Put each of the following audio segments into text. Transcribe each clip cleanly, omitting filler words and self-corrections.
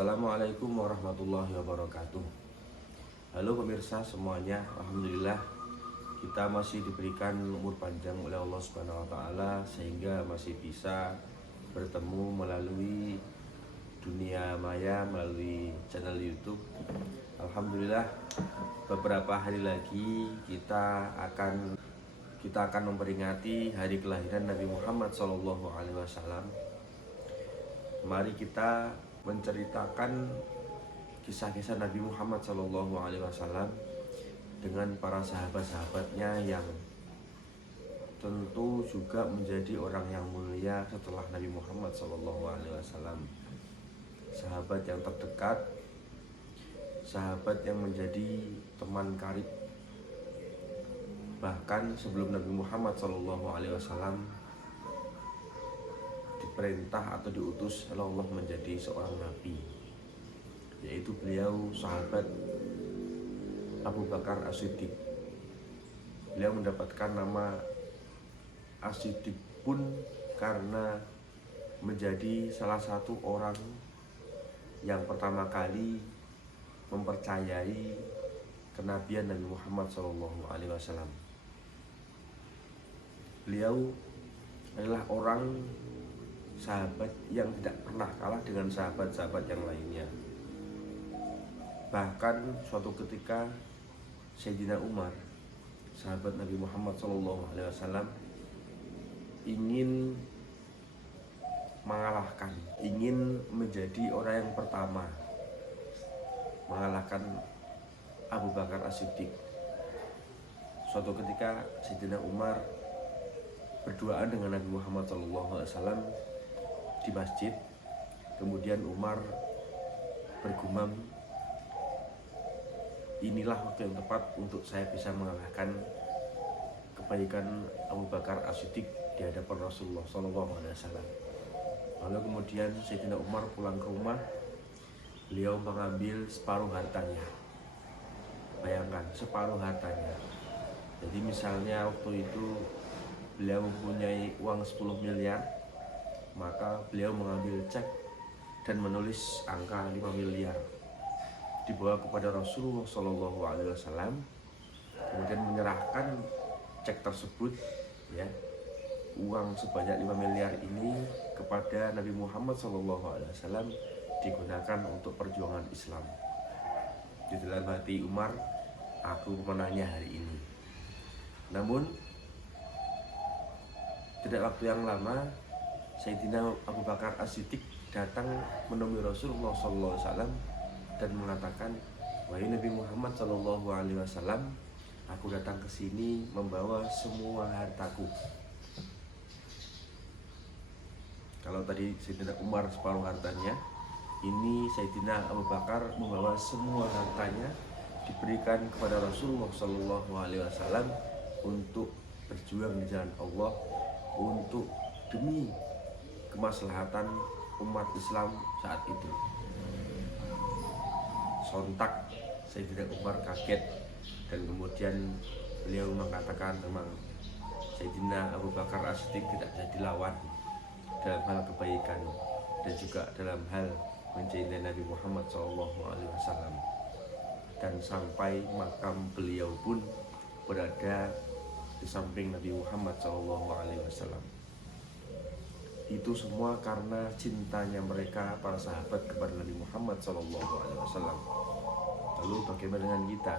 Assalamualaikum warahmatullahi wabarakatuh. Halo pemirsa semuanya, alhamdulillah kita masih diberikan umur panjang oleh Allah Subhanahu wa taala sehingga masih bisa bertemu melalui dunia maya, melalui channel YouTube. Alhamdulillah beberapa hari lagi kita akan memperingati hari kelahiran Nabi Muhammad SAW. Mari kita menceritakan kisah-kisah Nabi Muhammad SAW dengan para sahabat-sahabatnya yang tentu juga menjadi orang yang mulia setelah Nabi Muhammad SAW. Sahabat yang terdekat, sahabat yang menjadi teman karib. Bahkan sebelum Nabi Muhammad SAW diperintah atau diutus oleh Allah menjadi seorang nabi, yaitu beliau sahabat Abu Bakar As-Siddiq. Beliau mendapatkan nama As-Siddiq pun karena menjadi salah satu orang yang pertama kali mempercayai kenabian Nabi Muhammad SAW. Beliau adalah orang sahabat yang tidak pernah kalah dengan sahabat-sahabat yang lainnya. Bahkan suatu ketika Sayyidina Umar, sahabat Nabi Muhammad SAW, ingin mengalahkan, ingin menjadi orang yang pertama mengalahkan Abu Bakar As-Siddiq. Suatu ketika Sayyidina Umar berduaan dengan Nabi Muhammad SAW di masjid. Kemudian Umar bergumam, inilah waktu yang tepat untuk saya bisa mengalahkan kebaikan Abu Bakar As-Siddiq di hadapan Rasulullah SAW. Lalu kemudian Sayyidina Umar pulang ke rumah. Beliau mengambil separuh hartanya. Bayangkan, separuh hartanya. Jadi misalnya waktu itu beliau mempunyai uang 10 miliar, maka beliau mengambil cek dan menulis angka 5 miliar, dibawa kepada Rasulullah SAW, kemudian menyerahkan cek tersebut, ya, uang sebanyak 5 miliar ini kepada Nabi Muhammad SAW, digunakan untuk perjuangan Islam. Di dalam hati Umar, aku pemenangnya hari ini. Namun tidak waktu yang lama, Sayyidina Abu Bakar As-Siddiq datang menemui Rasulullah SAW dan mengatakan, wahai Nabi Muhammad SAW, aku datang ke sini membawa semua hartaku. Kalau tadi Sayyidina Umar separuh hartanya, ini Sayyidina Abu Bakar membawa semua hartanya, diberikan kepada Rasulullah SAW untuk berjuang di jalan Allah, untuk demi kemaslahatan umat Islam saat itu. Sontak Sayyidina Umar kaget dan kemudian beliau mengatakan memang Sayyidina Abu Bakar As-Siddiq tidak bisa dilawan dalam hal kebaikan dan juga dalam hal mencintai Nabi Muhammad SAW. Dan sampai makam beliau pun berada di samping Nabi Muhammad SAW. Itu semua karena cintanya mereka, para sahabat, kepada Nabi Muhammad SAW. Lalu bagaimana dengan kita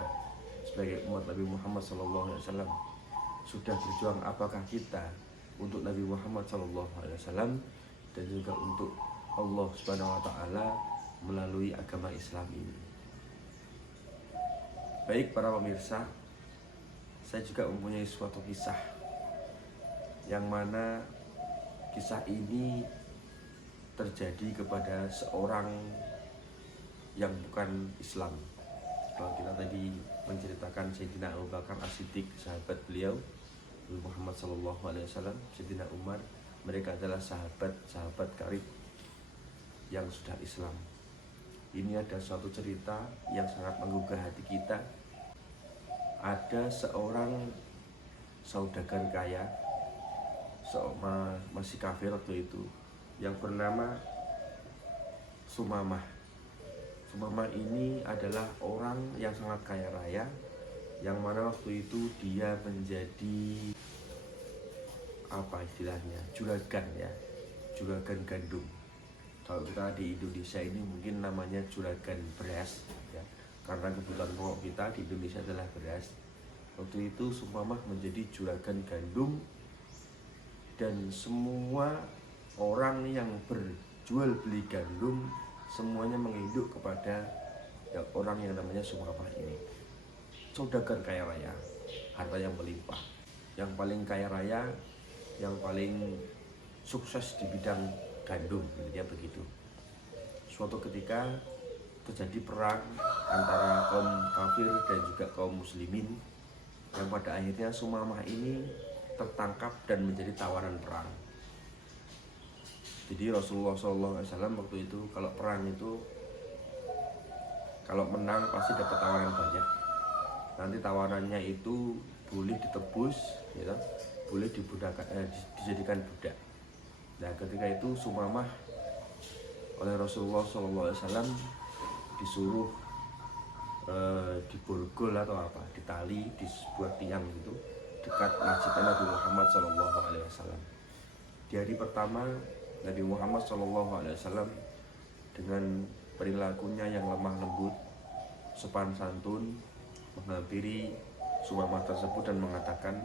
sebagai umat Nabi Muhammad SAW? Sudah berjuang apakah kita untuk Nabi Muhammad SAW dan juga untuk Allah Subhanahu wa taala melalui agama Islam ini? Baik para pemirsa, saya juga mempunyai suatu kisah yang mana kisah ini terjadi kepada seorang yang bukan Islam. Kalau kita tadi menceritakan Sayyidina Abu Bakar As-Siddiq, sahabat beliau Nabi Muhammad SAW, Sayyidina Umar, mereka adalah sahabat karib yang sudah Islam. Ini ada suatu cerita yang sangat menggugah hati kita. Ada seorang saudagar kaya, masih kafir waktu itu, yang bernama Sumamah Sumamah ini adalah orang yang sangat kaya raya, yang mana waktu itu dia menjadi apa istilahnya, juragan ya, juragan gandum. Kalau kita di Indonesia ini mungkin namanya juragan beras ya, karena kebutuhan pokok kita di Indonesia adalah beras. Waktu itu Sumamah menjadi juragan gandum, dan semua orang yang berjual beli gandum semuanya menginduk kepada orang yang namanya Sumamah ini. Saudagar kaya raya, harta yang melimpah, yang paling kaya raya, yang paling sukses di bidang gandum, intinya begitu. Suatu ketika terjadi perang antara kaum kafir dan juga kaum muslimin, yang pada akhirnya Sumamah ini tertangkap dan menjadi tawanan perang. Jadi Rasulullah SAW waktu itu kalau perang itu, kalau menang pasti dapat tawanan banyak. Nanti tawanannya itu boleh ditebus, gitu, boleh dijadikan budak. Nah ketika itu Sumamah oleh Rasulullah SAW disuruh diborgol atau apa, ditali di sebuah tiang gitu dekat masjid Nabi Muhammad SAW. Di hari pertama Nabi Muhammad SAW dengan perilakunya yang lemah lembut, sopan santun, menghampiri Sumamah tersebut dan mengatakan,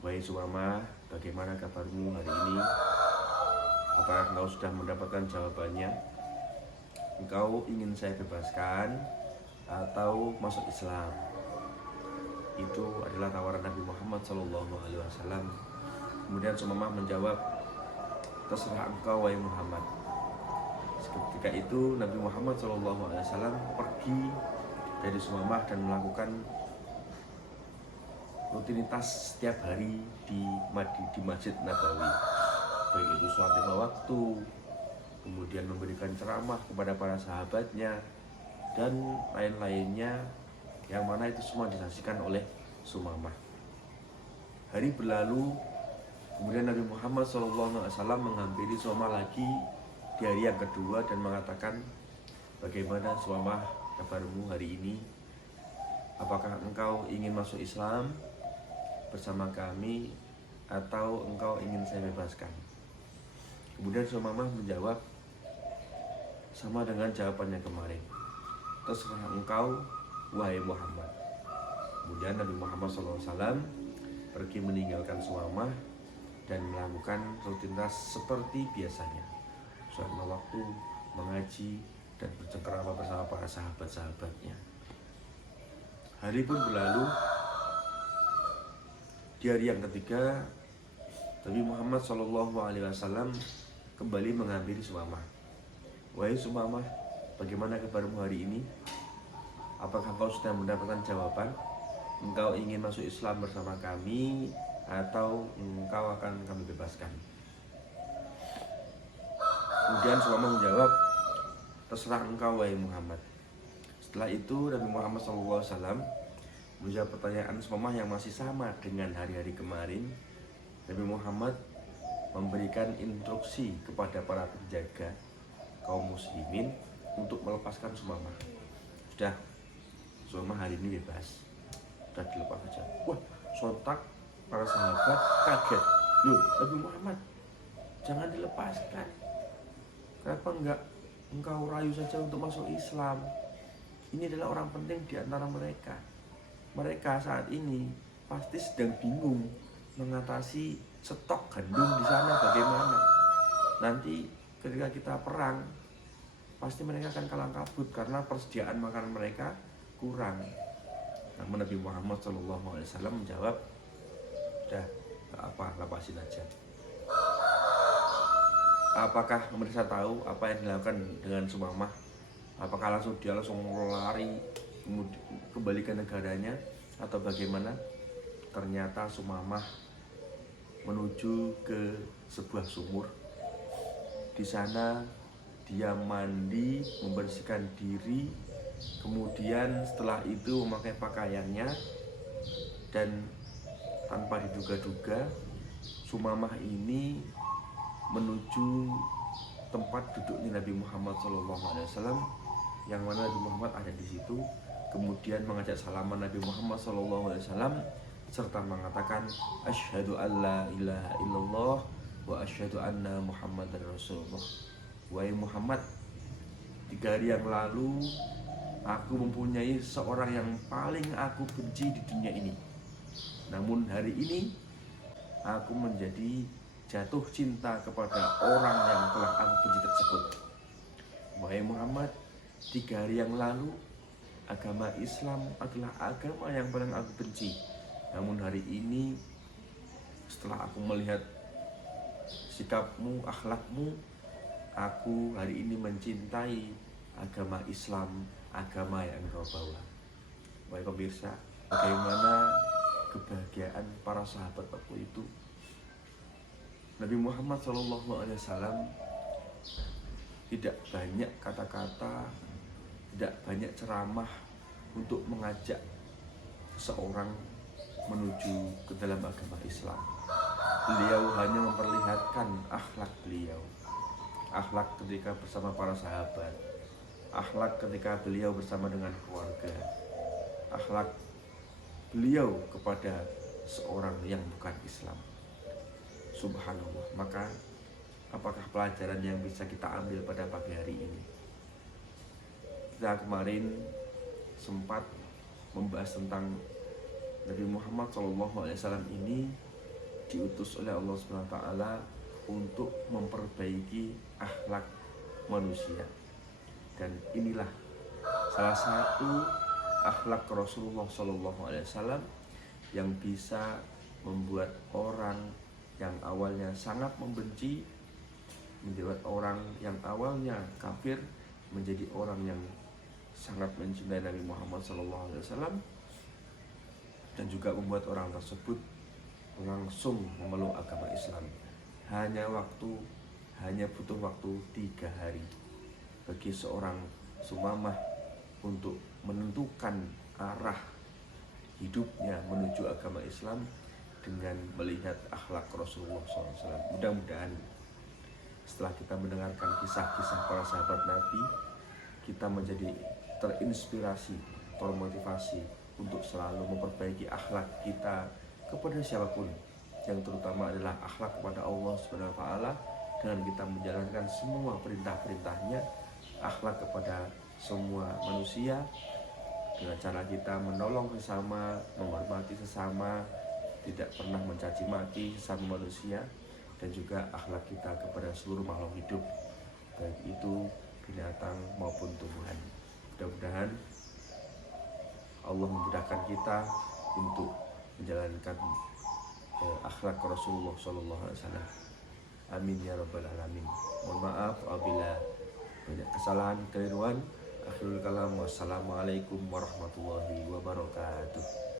"Wahai Sumamah, bagaimana kabarmu hari ini? Apakah engkau sudah mendapatkan jawabannya? Engkau ingin saya bebaskan atau masuk Islam?" Itu adalah tawaran Nabi Muhammad SAW. Kemudian Sumamah menjawab, "Terserah engkau wahai Muhammad." Ketika itu Nabi Muhammad SAW pergi dari Sumamah dan melakukan rutinitas setiap hari di Masjid Nabawi, baik itu sholat 5 waktu, kemudian memberikan ceramah kepada para sahabatnya dan lain-lainnya, yang mana itu semua disaksikan oleh Sumamah. Hari berlalu, kemudian Nabi Muhammad SAW menghampiri Sumamah lagi di hari yang kedua dan mengatakan, "Bagaimana Sumamah kabarmu hari ini? Apakah engkau ingin masuk Islam bersama kami atau engkau ingin saya bebaskan?" Kemudian Sumamah menjawab sama dengan jawabannya kemarin, "Terserah engkau wahai Muhammad." Kemudian Nabi Muhammad SAW pergi meninggalkan Sumamah dan melakukan rutinitas seperti biasanya, sholat 5 waktu, mengaji, dan bercengkerama bersama para sahabat-sahabatnya. Hari pun berlalu. Di hari yang ketiga, Nabi Muhammad SAW kembali menghampiri Sumamah. "Wahai Sumamah, bagaimana kabarmu hari ini? Apakah engkau sudah mendapatkan jawaban? Engkau ingin masuk Islam bersama kami atau engkau akan kami bebaskan?" Kemudian Sumamah menjawab, "Terserah engkau wahai Muhammad." Setelah itu Nabi Muhammad SAW menjawab pertanyaan Sumamah yang masih sama dengan hari-hari kemarin. Nabi Muhammad memberikan instruksi kepada para penjaga kaum muslimin untuk melepaskan Sumamah. Sudah, Sumamah hari ini bebas, sudah dilepas saja. Wah, sontak para sahabat kaget. "Loh, Nabi Muhammad, jangan dilepaskan. Kenapa enggak engkau rayu saja untuk masuk Islam? Ini adalah orang penting di antara mereka. Mereka saat ini pasti sedang bingung mengatasi stok gandum di sana bagaimana. Nanti ketika kita perang, pasti mereka akan kalang kabut karena persediaan makanan mereka kurang." Namun Nabi Muhammad SAW menjawab, "Sudah, gak apa, lepasin aja." Apakah mereka tahu apa yang dilakukan dengan Sumamah? Apakah dia langsung lari kembali ke negaranya atau bagaimana? Ternyata Sumamah menuju ke sebuah sumur. Di sana dia mandi, membersihkan diri, kemudian setelah itu memakai pakaiannya, dan tanpa diduga-duga Sumamah ini menuju tempat duduknya Nabi Muhammad SAW, yang mana Nabi Muhammad ada di situ, kemudian mengajak salaman Nabi Muhammad SAW serta mengatakan asyhadu alla ilaha illallah wa asyhadu anna Muhammadar Rasulullah. Wahai Muhammad, 3 hari yang lalu aku mempunyai seorang yang paling aku benci di dunia ini. Namun hari ini aku menjadi jatuh cinta kepada orang yang telah aku benci tersebut. Wahai Muhammad, 3 hari yang lalu agama Islam adalah agama yang paling aku benci. Namun hari ini setelah aku melihat sikapmu, akhlakmu, aku hari ini mencintai agama Islam, agama yang engkau bawa. Wahai pemirsa, bagaimana kebahagiaan para sahabat waktu itu. Nabi Muhammad SAW tidak banyak kata-kata, tidak banyak ceramah untuk mengajak seorang menuju ke dalam agama Islam. Beliau hanya memperlihatkan akhlak beliau, akhlak ketika bersama para sahabat, akhlak ketika beliau bersama dengan keluarga, akhlak beliau kepada seorang yang bukan Islam. Subhanallah. Maka apakah pelajaran yang bisa kita ambil pada pagi hari ini? Kita kemarin sempat membahas tentang Nabi Muhammad SAW ini diutus oleh Allah SWT untuk memperbaiki akhlak manusia. Dan inilah salah satu akhlak Rasulullah SAW yang bisa membuat orang yang awalnya sangat membenci, membuat orang yang awalnya kafir menjadi orang yang sangat mencintai Nabi Muhammad SAW, dan juga membuat orang tersebut langsung memeluk agama Islam. Hanya butuh waktu 3 hari bagi seorang Sumamah untuk menentukan arah hidupnya menuju agama Islam dengan melihat akhlak Rasulullah SAW. Mudah-mudahan setelah kita mendengarkan kisah-kisah para sahabat Nabi, kita menjadi terinspirasi, termotivasi untuk selalu memperbaiki akhlak kita kepada siapapun, yang terutama adalah akhlak kepada Allah SWT dengan kita menjalankan semua perintah-perintahnya, akhlak kepada semua manusia dengan cara kita menolong sesama, menghormati sesama, tidak pernah mencaci maki sesama manusia, dan juga akhlak kita kepada seluruh makhluk hidup, baik itu binatang maupun tumbuhan. Mudah-mudahan Allah memudahkan kita untuk menjalankan akhlak Rasulullah SAW. Amin ya rabbal alamin. Mohon maaf apabila banyak kesalahan, keliruan. Akhirul kalam, wassalamualaikum warahmatullahi wabarakatuh.